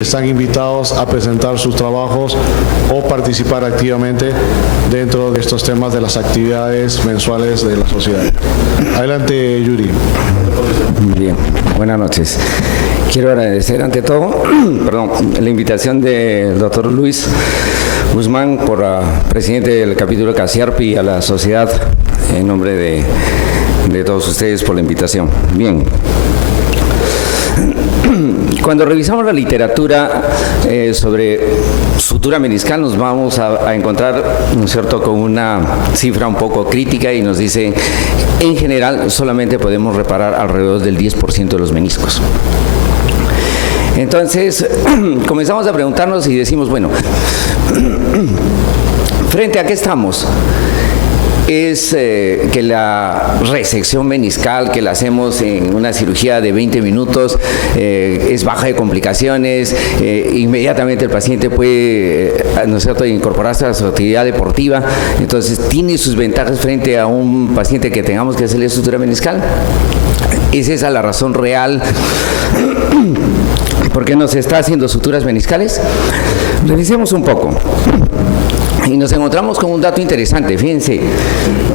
Están invitados a presentar sus trabajos o participar activamente dentro de estos temas de las actividades mensuales de la sociedad. Adelante, Yuri. Bien, buenas noches. Quiero agradecer ante todo la invitación del doctor Luis Guzmán, presidente del capítulo CACIARPI, y a la sociedad en nombre de todos ustedes por la invitación. Bien. Cuando revisamos la literatura sobre sutura meniscal, nos vamos a encontrar, ¿no es cierto?, con una cifra un poco crítica y nos dice, en general, solamente podemos reparar alrededor del 10% de los meniscos. Entonces, comenzamos a preguntarnos y decimos, bueno, ¿frente a qué estamos? Es que la resección meniscal que la hacemos en una cirugía de 20 minutos es baja de complicaciones, inmediatamente el paciente puede, ¿no es cierto?, incorporarse a su actividad deportiva, entonces tiene sus ventajas frente a un paciente que tengamos que hacerle sutura meniscal. ¿Es esa la razón real por qué no se está haciendo suturas meniscales? Revisemos un poco. Y nos encontramos con un dato interesante, fíjense,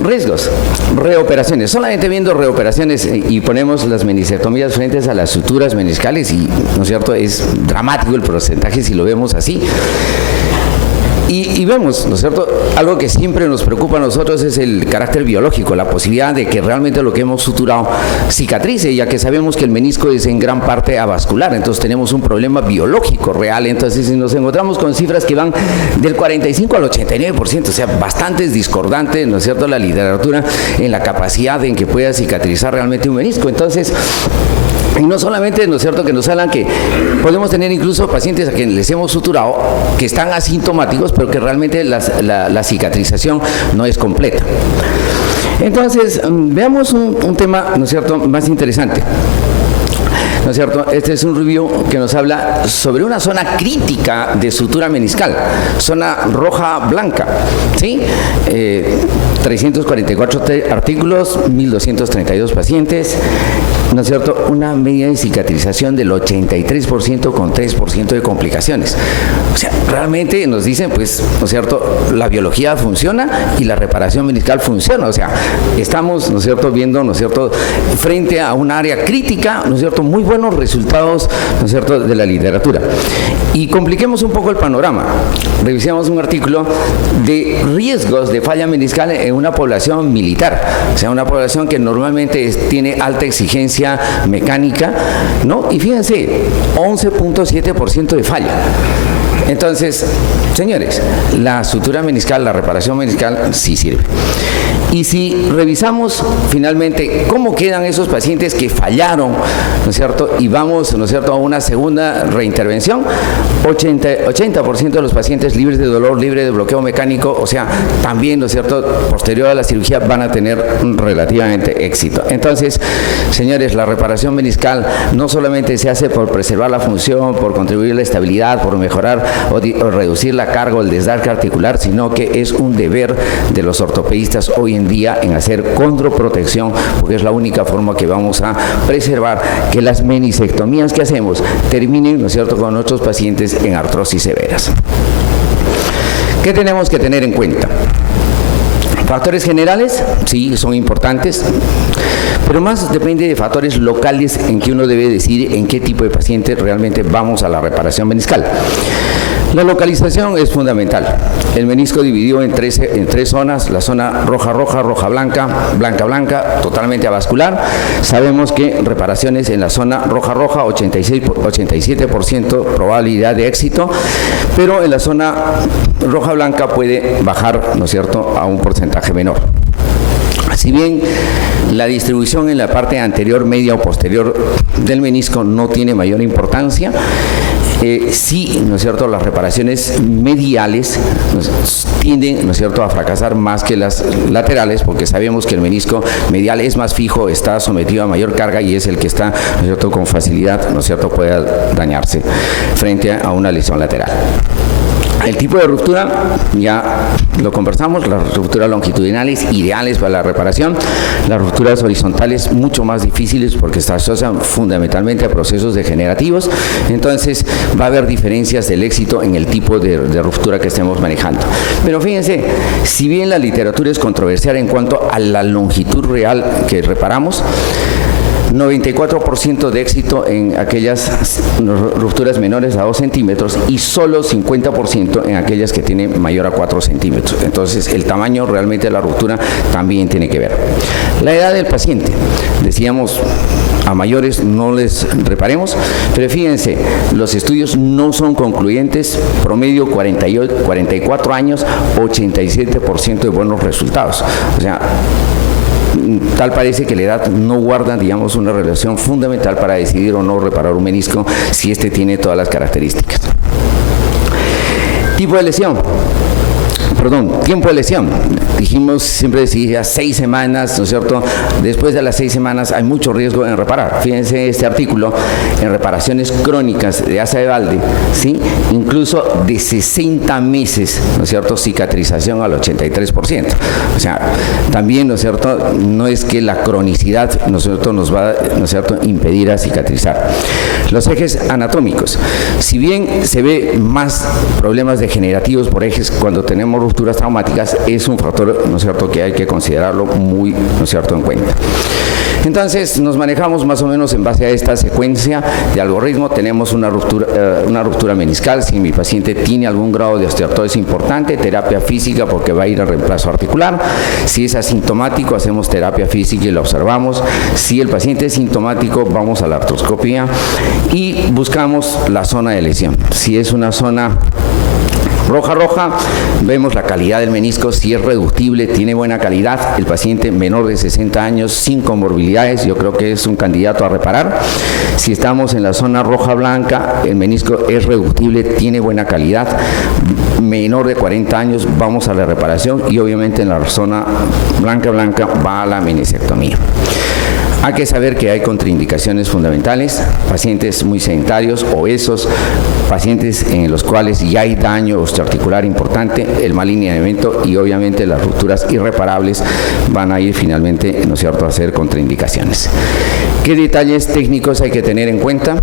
riesgos, reoperaciones. Solamente viendo reoperaciones y ponemos las meniscectomías frente a las suturas meniscales y, ¿no es cierto?, es dramático el porcentaje si lo vemos así. Y vemos, ¿no es cierto?, algo que siempre nos preocupa a nosotros es el carácter biológico, la posibilidad de que realmente lo que hemos suturado cicatrice, ya que sabemos que el menisco es en gran parte avascular, entonces tenemos un problema biológico real. Entonces nos encontramos con cifras que van del 45 al 89%, o sea, bastante discordante, ¿no es cierto?, la literatura en la capacidad en que pueda cicatrizar realmente un menisco. Entonces, y no solamente, ¿no es cierto?, que nos hablan que podemos tener incluso pacientes a quienes les hemos suturado que están asintomáticos, pero que realmente la cicatrización no es completa. Entonces, veamos un tema, ¿no es cierto?, más interesante. ¿No es cierto? Este es un review que nos habla sobre una zona crítica de sutura meniscal, zona roja-blanca, ¿sí? 344 artículos, 1.232 pacientes, ¿no es cierto?, una media de cicatrización del 83% con 3% de complicaciones. O sea, realmente nos dicen, pues, ¿no es cierto?, la biología funciona y la reparación meniscal funciona. O sea, estamos, ¿no es cierto?, viendo, ¿no es cierto?, frente a un área crítica, ¿no es cierto?, muy buenos resultados, ¿no es cierto?, de la literatura. Y compliquemos un poco el panorama. Revisemos un artículo de riesgos de falla meniscal en una población militar, o sea, una población que normalmente tiene alta exigencia mecánica, ¿no? Y fíjense, 11.7% de falla. Entonces, señores, la sutura meniscal, la reparación meniscal sí sirve. Y si revisamos finalmente cómo quedan esos pacientes que fallaron, ¿no es cierto?, y vamos, ¿no es cierto?, a una segunda reintervención, 80% de los pacientes libres de dolor, libres de bloqueo mecánico, o sea, también, ¿no es cierto?, posterior a la cirugía van a tener relativamente éxito. Entonces, señores, la reparación meniscal no solamente se hace por preservar la función, por contribuir a la estabilidad, por mejorar o reducir la carga o el desgaste articular, sino que es un deber de los ortopedistas hoy en día en hacer condroprotección, porque es la única forma que vamos a preservar que las meniscectomías que hacemos terminen, ¿no es cierto?, con nuestros pacientes en artrosis severas. ¿Qué tenemos que tener en cuenta? Factores generales, sí, son importantes, pero más depende de factores locales en que uno debe decidir en qué tipo de paciente realmente vamos a la reparación meniscal. La localización es fundamental. El menisco dividido en tres zonas, la zona roja-roja, roja-blanca, blanca-blanca, totalmente avascular. Sabemos que reparaciones en la zona roja-roja, 87% probabilidad de éxito, pero en la zona roja-blanca puede bajar, ¿no es cierto?, a un porcentaje menor. Si bien la distribución en la parte anterior, media o posterior del menisco no tiene mayor importancia, sí, ¿no es cierto?, las reparaciones mediales tienden, ¿no es cierto?, a fracasar más que las laterales, porque sabemos que el menisco medial es más fijo, está sometido a mayor carga y es el que está, ¿no es cierto?, con facilidad, ¿no es cierto?, puede dañarse frente a una lesión lateral. El tipo de ruptura, ya lo conversamos, las rupturas longitudinales ideales para la reparación, las rupturas horizontales mucho más difíciles porque se asocian fundamentalmente a procesos degenerativos, entonces va a haber diferencias del éxito en el tipo de ruptura que estemos manejando. Pero fíjense, si bien la literatura es controversial en cuanto a la longitud real que reparamos, 94% de éxito en aquellas rupturas menores a 2 centímetros y solo 50% en aquellas que tienen mayor a 4 centímetros. Entonces, el tamaño realmente de la ruptura también tiene que ver. La edad del paciente, decíamos, a mayores no les reparemos, pero fíjense, los estudios no son concluyentes, promedio 44 años, 87% de buenos resultados. O sea, tal parece que la edad no guarda, digamos, una relación fundamental para decidir o no reparar un menisco si este tiene todas las características. Tipo de lesión. Tiempo de lesión. Dijimos, siempre decía 6 semanas, ¿no es cierto? Después de las 6 semanas hay mucho riesgo en reparar. Fíjense este artículo, en reparaciones crónicas de asa de balde, ¿sí? Incluso de 60 meses, ¿no es cierto? Cicatrización al 83%. O sea, también, ¿no es cierto? No es que la cronicidad, ¿no es cierto?, nos va, ¿no es cierto?, impedir a cicatrizar. Los ejes anatómicos. Si bien se ve más problemas degenerativos por ejes cuando tenemos rupturas traumáticas, es un factor, ¿no es cierto?, que hay que considerarlo muy, ¿no es cierto?, en cuenta. Entonces, nos manejamos más o menos en base a esta secuencia de algoritmo. Tenemos una ruptura meniscal. Si mi paciente tiene algún grado de osteoartrosis importante, terapia física porque va a ir a reemplazo articular. Si es asintomático, hacemos terapia física y lo observamos. Si el paciente es sintomático, vamos a la artroscopía y buscamos la zona de lesión. Si es una zona roja, vemos la calidad del menisco, si es reductible, tiene buena calidad, el paciente menor de 60 años, sin comorbilidades, yo creo que es un candidato a reparar. Si estamos en la zona roja-blanca, el menisco es reductible, tiene buena calidad, menor de 40 años, vamos a la reparación y obviamente en la zona blanca va a la meniscectomía. Hay que saber que hay contraindicaciones fundamentales, pacientes muy sedentarios, obesos, pacientes en los cuales ya hay daño osteoarticular importante, el mal lineamiento y obviamente las rupturas irreparables van a ir finalmente, ¿no es cierto?, a ser contraindicaciones. ¿Qué detalles técnicos hay que tener en cuenta?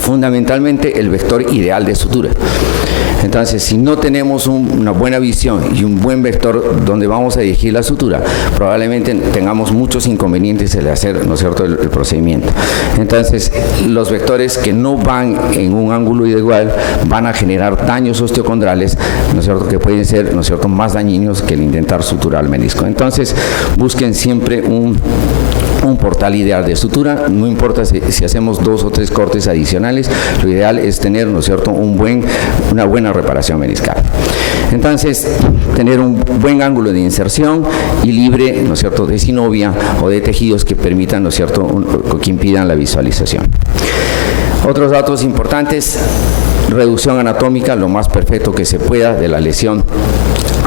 Fundamentalmente el vector ideal de sutura. Entonces, si no tenemos una buena visión y un buen vector donde vamos a dirigir la sutura, probablemente tengamos muchos inconvenientes al hacer, ¿no es cierto?, el procedimiento. Entonces, los vectores que no van en un ángulo ideal van a generar daños osteocondrales, ¿no es cierto?, que pueden ser, ¿no es cierto?, más dañinos que el intentar suturar el menisco. Entonces, busquen siempre un portal ideal de sutura, no importa si hacemos 2 o 3 cortes adicionales, lo ideal es tener, ¿no es cierto?, una buena reparación meniscal. Entonces, tener un buen ángulo de inserción y libre, ¿no es cierto?, de sinovia o de tejidos que permitan, ¿no es cierto?, que impidan la visualización. Otros datos importantes: reducción anatómica lo más perfecto que se pueda de la lesión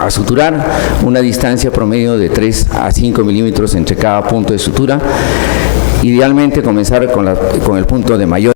a suturar, una distancia promedio de 3 a 5 milímetros entre cada punto de sutura. Idealmente comenzar con el punto de mayor